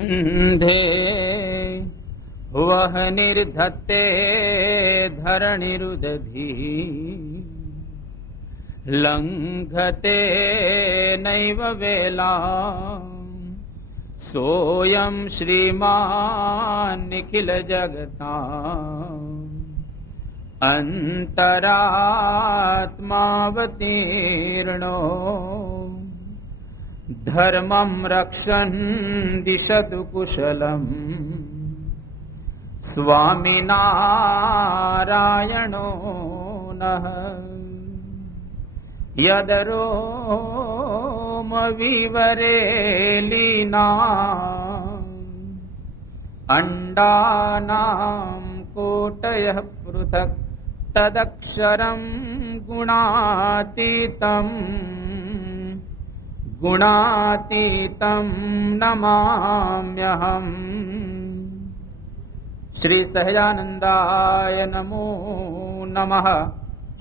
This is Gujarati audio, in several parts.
અંધે વહ નિર્ધત્તે ધરણીરુદધી લંઘતે નૈવ વેલા સોયમ શ્રીમાન નિખિલ જગતા અંતરાત્માવતીર્ણો ધર્મમ રક્ષન દિશતુ કુશલમ સ્વામિનારાયણો નઃ યદરોમ વિવરેલીના અંડાનામ કોટયઃ પૃથક તદક્ષરમ ગુણાતીતમ નમામ્યહમ. શ્રી સહજાનંદાય નમો નમઃ.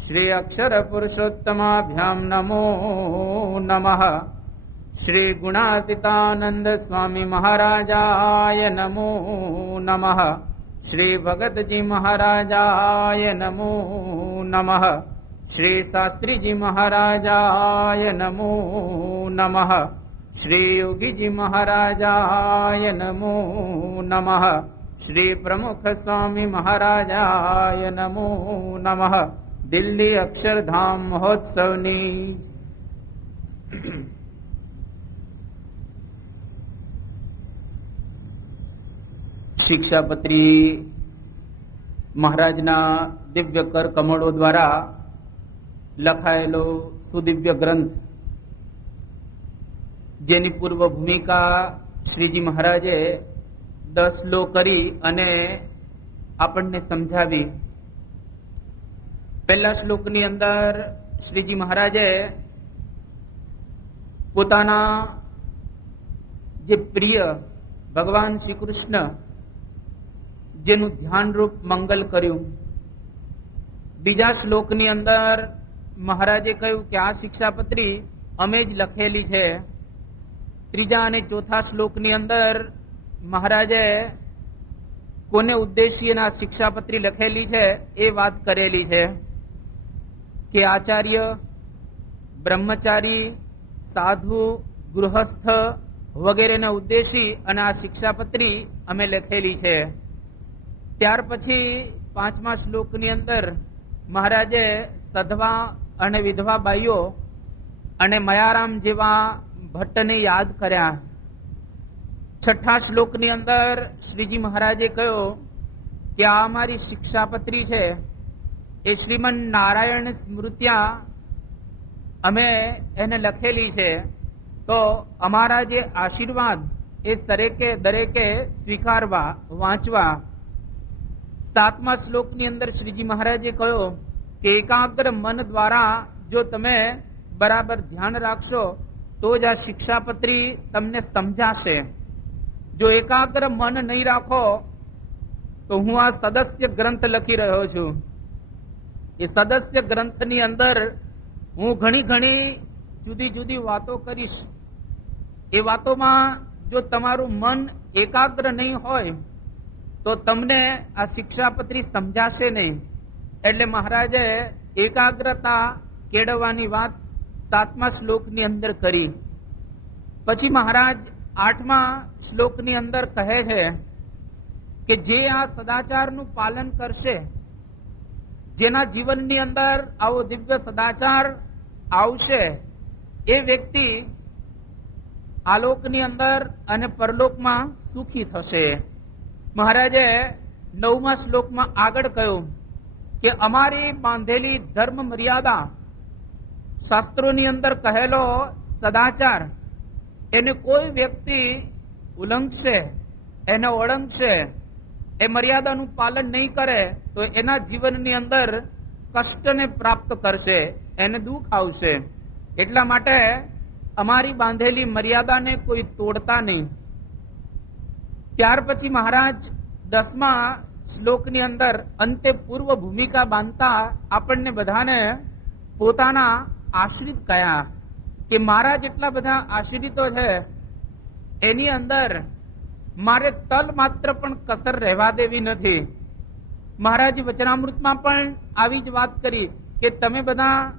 શ્રી અક્ષર પુરુષોત્તમાભ્યામ નમો નમઃ. શ્રી ગુણાતીતાનંદ સ્વામી મહારાજાય નમો નમઃ. શ્રી ભગતજી મહારાજાય નમો નમઃ. શ્રી શાસ્ત્રીજી મહારાજાય નમો નમઃ. શ્રી યોગીજી મહારાજાય નમો નમઃ. શ્રી પ્રમુખ સ્વામી મહારાજાય નમો નમઃ. દિલ્હી અક્ષરધામ મહોત્સવની શિક્ષાપત્રી મહારાજના દિવ્ય કર કમળો દ્વારા લખાયેલો સુદિવ્ય ગ્રંથ, જેની પૂર્વ ભૂમિકા શ્રીજી મહારાજે 10 શ્લોક કરી અને આપણને સમજાવી. પહેલા શ્લોકની અંદર શ્રીજી મહારાજે પોતાના જે પ્રિય ભગવાન શ્રી કૃષ્ણ જેનું ધ્યાનરૂપ મંગલ કર્યું. બીજા શ્લોકની અંદર મહારાજે કહ્યું કે આ શિક્ષાપત્રી અમે જ લખેલી છે. ત્રીજા અને ચોથા શ્લોકની અંદર મહારાજે કોને ઉદ્દેશીને આ શિક્ષાપત્રી લખેલી છે એ વાત કરેલી છે કે આચાર્ય, બ્રહ્મચારી, સાધુ, ગૃહસ્થ વગેરેને ઉદ્દેશી અને આ શિક્ષાપત્રી અમે લખેલી છે. ત્યાર પછી 5મા શ્લોકની અંદર મહારાજે સધવા અને વિધવા બાઈઓ અને મયારામ જેવા ભટ્ટને યાદ કર્યા. 6ઠા શ્લોકની અંદર શ્રીજી મહારાજે કહ્યું કે આ અમારી શિક્ષાપત્રી છે એ શ્રીમન નારાયણ સ્મૃત્યા અમે એને લખેલી છે. તો અમારા જે આશીર્વાદ એ દરેકે સ્વીકારવા, વાંચવા. 7મા શ્લોકની અંદર શ્રીજી મહારાજે કહ્યું કે એકાગ્ર મન દ્વારા જો તમે બરાબર ધ્યાન રાખશો તો જ આ શિક્ષાપત્રી તમને સમજાશે. જો એકાગ્ર મન નહીં રાખો તો હું આ સદસ્ય ગ્રંથ લખી રહ્યો છું. એ સદસ્ય ગ્રંથની અંદર હું ઘણી જુદી જુદી વાતો કરીશ. એ વાતોમાં જો તમારું મન એકાગ્ર નહીં હોય તો તમને આ શિક્ષાપત્રી સમજાશે નહીં. એટલે મહારાજે એકાગ્રતા કેળવવાની વાત 7મા શ્લોકની અંદર કરી. પછી મહારાજ 8મા શ્લોકની અંદર કહે છે કે જે આ સદાચારનું પાલન કરશે, જેના જીવનની અંદર આવો દિવ્ય સદાચાર આવશે, એ વ્યક્તિ આલોકની અંદર અને પરલોકમાં સુખી થશે. મહારાજે 9મા શ્લોકમાં આગળ કહ્યું કે અમારી બાંધેલી ધર્મ મર્યાદા, શાસ્ત્રોની અંદર કહેલો સદાચાર, એને કોઈ વ્યક્તિ ઉલ્લંઘશે, એને ઓળંગશે, એ મર્યાદાનું પાલન નહીં કરે તો એના જીવનની અંદર કષ્ટને પ્રાપ્ત કરશે, એને દુઃખ આવશે. એટલા માટે અમારી બાંધેલી મર્યાદાને કોઈ તોડતા નહીં. ત્યાર પછી મહારાજ 10મા શ્લોકની અંદર અંતે પૂર્વ ભૂમિકા બાંધતા આપણને બધાને પોતાના આશ્રિત કયા કે મારા જેટલા બધા આશ્રિતો છે એની અંદર મારે તલ માત્ર પણ કસર રહેવા દેવી નથી. મહારાજ વચનામૃતમાં પણ આવી જ વાત કરી કે તમે બધા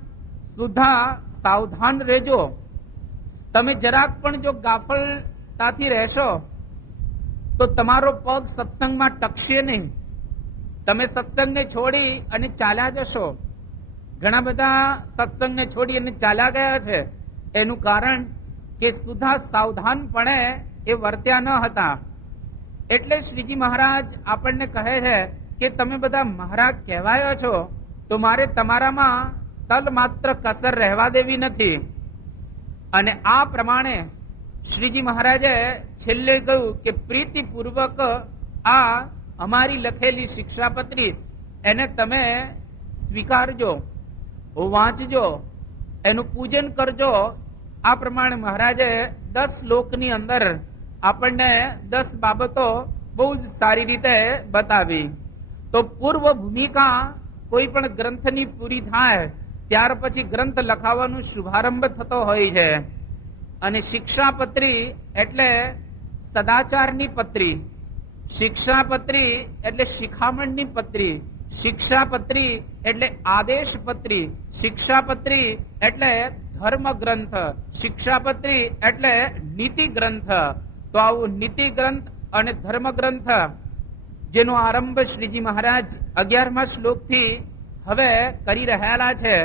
સુધા સાવધાન રહેજો. તમે જરાક પણ જો ગાફલતાથી રહેશો તો તમારો પગ સત્સંગમાં ટકશે નહીં. તમે સત્સંગને છોડી અને ચાલ્યા જશો. ઘણા બધા સત્સંગને છોડી અને ચાલ્યા ગયા છે. એનું કારણ કે સુધા સાવધાનપણે એ વર્ત્યા ન હતા. એટલે શ્રીજી મહારાજ આપણને કહે છે કે તમે બધા મારા કહેવાયો છો તો મારે તમારામાં તલ માત્ર કસર રહેવા દેવી નથી. અને આ પ્રમાણે શ્રીજી મહારાજે છેલ્લે કહ્યું કે પ્રીતિપૂર્વક આ અમારી લખેલી શિક્ષાપત્રી એને તમે સ્વીકારજો, વાંચજો, એનું પૂજન કરજો. આ પ્રમાણે મહારાજે 10 શ્લોકની અંદર આપણને 10 બાબતો બહુ જ સારી રીતે બતાવી. તો પૂર્વ ભૂમિકા કોઈ પણ ગ્રંથની પૂરી થાય ત્યાર પછી ગ્રંથ લખાવાનો શુભારંભ થતો હોય છે. અને શિક્ષાપત્રી એટલે સદાચારની પત્રી, શિક્ષાપત્રી એટલે શિખામણની પત્રી, શિક્ષાપત્રી એટલે આદેશ પત્રી, શિક્ષાપત્રી એટલે ધર્મ ગ્રંથ, શિક્ષાપત્રી એટલે નીતિ ગ્રંથ. તો આવું નીતિ ગ્રંથ અને ધર્મ ગ્રંથ જેનો આરંભ શ્રીજી મહારાજ 11મા શ્લોકથી હવે કરી રહેલા છે.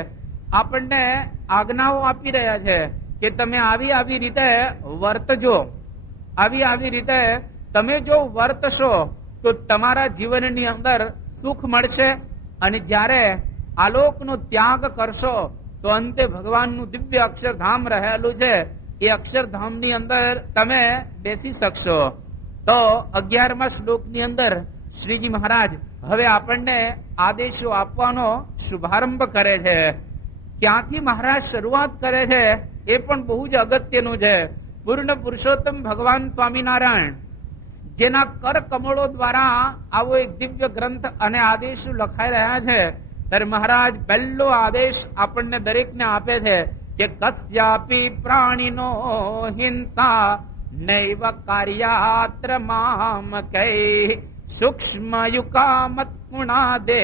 આપણને આજ્ઞાઓ આપી રહ્યા છે કે તમે આવી રીતે વર્તજો. આવી રીતે તમે જો વર્તશો તો તમારા જીવનની અંદર સુખ મળશે. અને જ્યારે આલોકનો ત્યાગ કરશો તો અંતે ભગવાનનું દિવ્ય અક્ષરધામ રહેલું છે, એ અક્ષરધામની અંદર તમે બેસી શકશો. તો 11મા શ્લોકની અંદર શ્રીજી મહારાજ હવે આપણને આદેશો આપવાનો શુભારંભ કરે છે. ક્યાંથી મહારાજ શરૂઆત કરે છે એ પણ બહુ જ અગત્યનું છે. પૂર્ણ પુરુષોત્તમ ભગવાન સ્વામિનારાયણ જેના કર કમળો દ્વારા આવો એક દિવ્ય ગ્રંથ અને આદેશો લખાઈ રહ્યા છે, ત્યારે મહારાજ પહેલો આદેશ આપણને દરેકને આપે છે કે કસ્યાપી પ્રાણીનો હિંસા નૈવ કાર્યાત્ર મામ કૈ સૂક્ષ્મ યુકામત ગુણાદે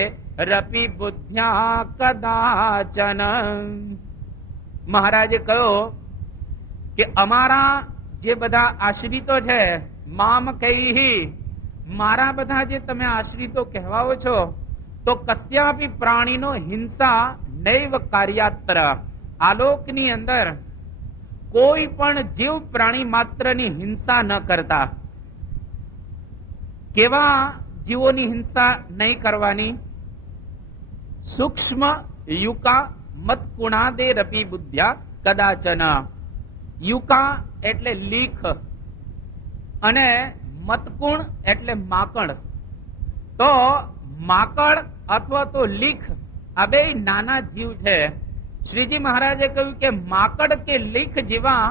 રપી બુદ્ધ્યા કદાચન. મહારાજે કહ્યો કે અમારા જે બધા આશ્રિતો છે, મામ કૈહી, મારા બધા જે તમે આશ્રિતો કહેવાઓ છો, તો કસ્યાપી પ્રાણીનો હિંસા નૈવ કાર્યાત્ર, આલોકની અંદર કોઈ પણ જીવ પ્રાણી માત્રની હિંસા ન કરતા. કેવા જીવોની હિંસા નહીં કરવાની? સૂક્ષ્મ યુકા મત કુણાદે રપી બુદ્ધ્યા કદાચન. યુકા એટલે લીખ અને મતકુણ એટલે માકડ. તો માકડ અથવા તો લીખ આ બે નાના જીવ છે. શ્રીજી મહારાજે કહ્યું કે માકડ કે લીખ જેવા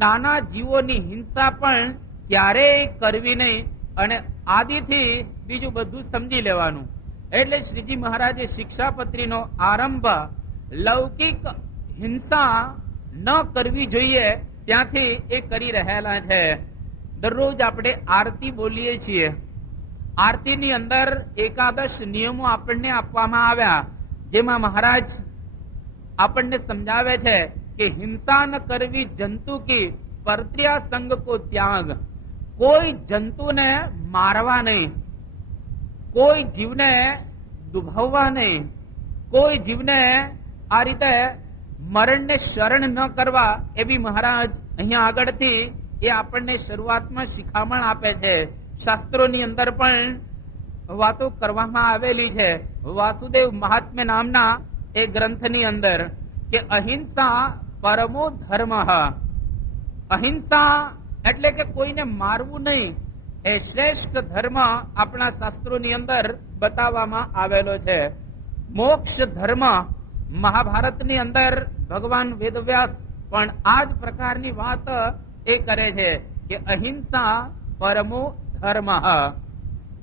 નાના જીવોની હિંસા પણ ક્યારેય કરવી નહીં. અને આદિથી બીજું બધું સમજી લેવાનું. એટલે શ્રીજી મહારાજે શિક્ષાપત્રીનો આરંભ લૌકિક હિંસા ન કરવી જોઈએ ત્યાંથી એ કરી રહેલા છે. દરરોજ આપણે આરતી બોલીએ છીએ. આરતીની અંદર 11 નિયમો આપણને આપવામાં આવ્યા, જેમાં મહારાજ આપણને સમજાવે છે કે હિંસા ન કરવી જંતુ કી પરત્રિયા સંગ કો ત્યાગ. કોઈ જંતુને મારવા નહીં, કોઈ જીવને દુભાવવા નહીં, કોઈ જીવને આ રીતે મરણને શરણ ન કરવા, એવી મહારાજ અહીંયા આગળથી એ આપણને શરૂઆતમાં શિખામણ આપે છે. શાસ્ત્રોની અંદર પણ વાતો કરવામાં આવેલી છે. વાસુદેવ મહાત્મ્ય નામના એ ગ્રંથની અંદર કે અહિંસા પરમો ધર્મ. અહિંસા એટલે કે કોઈને મારવું નહીં, એ શ્રેષ્ઠ ધર્મ આપણા શાસ્ત્રોની અંદર બતાવવામાં આવેલો છે. મોક્ષ ધર્મ મહાભારતની અંદર ભગવાન વેદવ્યાસ પણ આ જ પ્રકારની વાત એ કરે છે કે અહિંસા પરમો ધર્મ.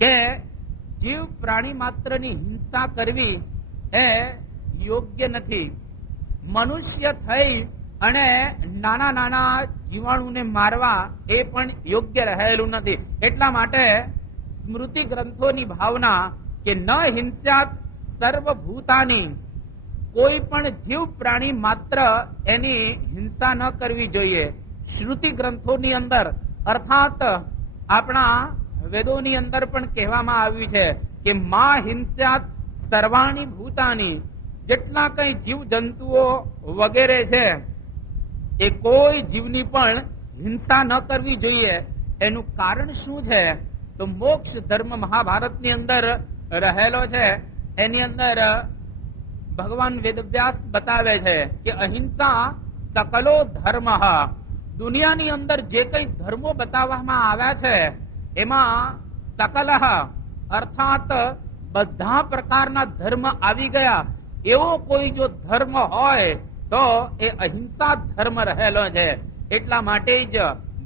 કે જીવ પ્રાણી માત્રની હિંસા કરવી એ યોગ્ય નથી. મનુષ્ય થઈ અને નાના નાના જીવાણુને મારવા એ પણ યોગ્ય રહેલું નથી. એટલા માટે સ્મૃતિ ગ્રંથોની ભાવના કે ન હિંસ્યાત સર્વભૂતાની, કોઈ પણ જીવ પ્રાણી માત્ર એની હિંસા ન કરવી જોઈએ. શ્રુતિ ગ્રંથોની અંદર અર્થાત આપણા વેદોની અંદર પણ કહેવામાં આવ્યું છે કે મા હિંસ્યાત સર્વાણી ભૂતાની, જેટલા કઈ જીવ જંતુઓ વગેરે છે એ કોઈ જીવની પણ હિંસા ન કરવી જોઈએ. એનું કારણ શું છે? તો મોક્ષ ધર્મ મહાભારતની અંદર રહેલો છે. એની અંદર ભગવાન વેદવ્યાસ બતાવે છે કે અહિંસા સકલો ધર્મ. દુનિયાની અંદર જે કઈ ધર્મો બતાવવામાં આવ્યા છે એમાં સકલ અર્થાત બધા પ્રકારના ધર્મ આવી ગયા. એવો કોઈ જો ધર્મ હોય તો એ અહિંસા ધર્મ રહેલો છે. એટલા માટે જ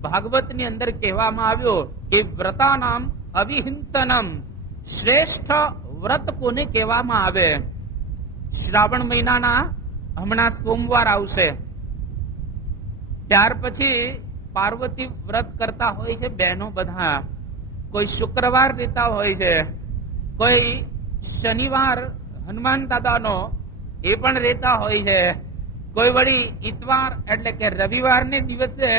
ભાગવતની અંદર કહેવામાં આવ્યું કે વ્રતાનામ અવિહિંસનમ, શ્રેષ્ઠ વ્રત કોને કહેવામાં આવે? શ્રાવણ મહિનાના હમણાં સોમવાર આવશે, ત્યાર પછી પાર્વતી વ્રત કરતા હોય છે બહેનો બધા. કોઈ શુક્રવાર રહેતા હોય છે, કોઈ શનિવાર હનુમાન દાદાનો એ પણ રહેતા હોય છે, કોઈ વળી ઇતવાર એટલે કે રવિવારને દિવસે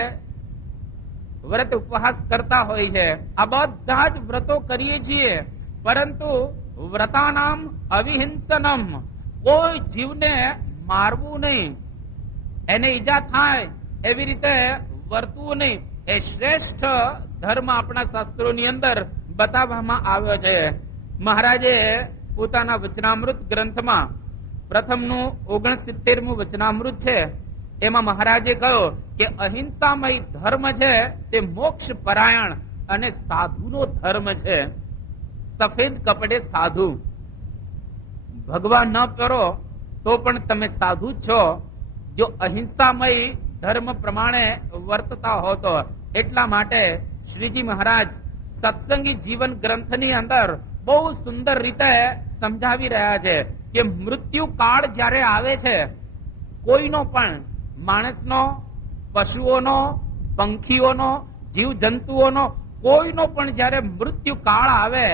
વ્રત ઉપવાસ કરતા હોય છે. આ બધા જ વ્રતો કરીએ છીએ, પરંતુ વ્રતાનામ અવિહિંસનમ, કોઈ જીવને મારવું નહીં, એને ઈજા થાય એવી રીતે વર્તવું નહીં. એ શ્રેષ્ઠ ધર્મ આપણા શાસ્ત્રોની અંદર બતાવવામાં આવ્યો છે. મહારાજે પોતાના વચનામૃત ગ્રંથમાં પ્રથમનું 69મું વચનામૃત છે, એમાં મહારાજે કહ્યું કે અહિંસામય ધર્મ છે તે મોક્ષ પરાયણ અને સાધુનો ધર્મ છે. સફેદ કપડે સાધુ, ભગવાન ન પહેરો તો પણ તમે સાધુ જ છો જો અહિંસામય ધર્મ પ્રમાણે વર્તતા હો તો. એટલા માટે શ્રીજી મહારાજ સત્સંગી જીવન ગ્રંથની અંદર બહુ સુંદર રીતે સમજાવી રહ્યા છે કે મૃત્યુ કાળ જયારે આવે છે, કોઈનો પણ, માણસનો, પશુઓનો, પંખીઓનો, જીવ જંતુઓનો, કોઈનો પણ જયારે મૃત્યુ કાળ આવે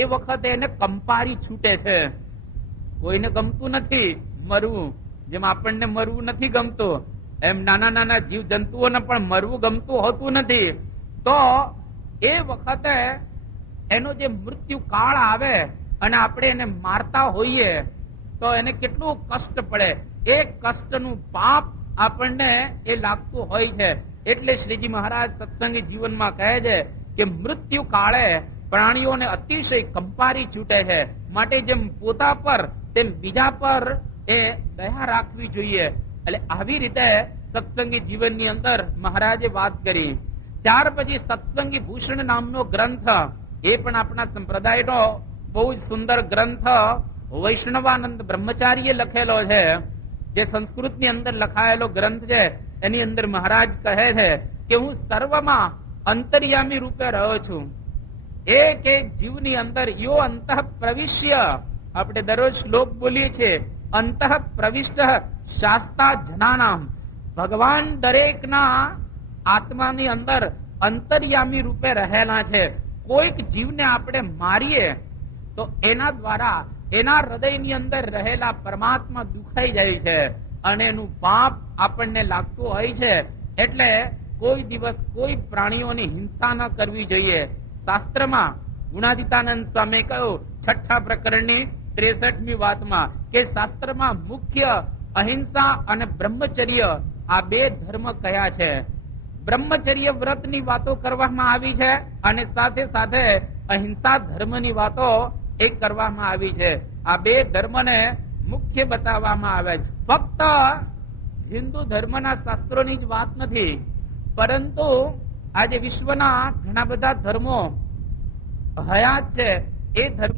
એ વખતે એને કંપારી છૂટે છે. કોઈને ગમતું નથી મરવું, જેમ આપણને મરવું નથી ગમતું એમ નાના નાના જીવ જંતુઓને પણ મરવું ગમતું હોતું નથી. તો એ વખતે એનો જે મૃત્યુ કાળ આવે અને આપણે એને મારતા હોઈએ તો એને કેટલું કષ્ટ પડે. એ કષ્ટનું પાપ આપણને એ લાગતું હોય છે. એટલે શ્રીજી મહારાજ સત્સંગી જીવનમાં કહે છે કે મૃત્યુ કાળે પ્રાણીઓને અતિશય કંપારી છૂટે છે. માટે જેમ પોતા પર તેમ બીજા પર એ દયા રાખવી જોઈએ. એટલે આવી રીતે સત્સંગી જીવનની અંદર મહારાજે વાત કરી. ત્યાર પછી સત્સંગી ભૂષણ નામનો ગ્રંથ, એ પણ આપણા સંપ્રદાયનો બહુ જ સુંદર ગ્રંથ વૈષ્ણવાનંદ બ્રહ્મચારીએ લખેલો છે. જે સંસ્કૃતની અંદર લખાયેલો ગ્રંથ છે એની અંદર મહારાજ કહે છે કે હું સર્વમાં અંતર્યામી રૂપે રહ્યો છું. એક એક જીવની અંદર યો અંતઃ પ્રવિશ્ય, આપણે દરરોજ શ્લોક બોલીએ છીએ, અંતઃ પ્રવિષ્ટ શાસ્તા જનાનામ, ભગવાન દરેકના આત્માની અંદર અંતર્યામી રૂપે રહેલા છે. કોઈક જીવને આપણે મારીએ તો એના દ્વારા એના હૃદયની અંદર રહેલા પરમાત્મા દુખાઈ જાય છે અને એનું પાપ આપણને લાગતું હોય છે. એટલે કોઈ દિવસ કોઈ પ્રાણીઓની હિંસા ન કરવી જોઈએ. શાસ્ત્રમાં ગુણાતીતાનંદ સ્વામી કહ્યું 6ઠા પ્રકરણની 63મી વાતમાં કે શાસ્ત્રમાં મુખ્ય અહિંસા અને બ્રહ્મચર્ય આ બે ધર્મ કયા છે. બ્રહ્મચર્ય વ્રતની વાતો કરવામાં આવી છે અને સાથે સાથે અહિંસા ધર્મની વાતો એ કરવામાં આવી છે. આ બે ધર્મને મુખ્ય બતાવવામાં આવે છે. ફક્ત હિન્દુ ધર્મના શાસ્ત્રોની જ વાત નથી, પરંતુ આજે વિશ્વના ઘણા બધા ધર્મો હયાત છે. એ ધર્મ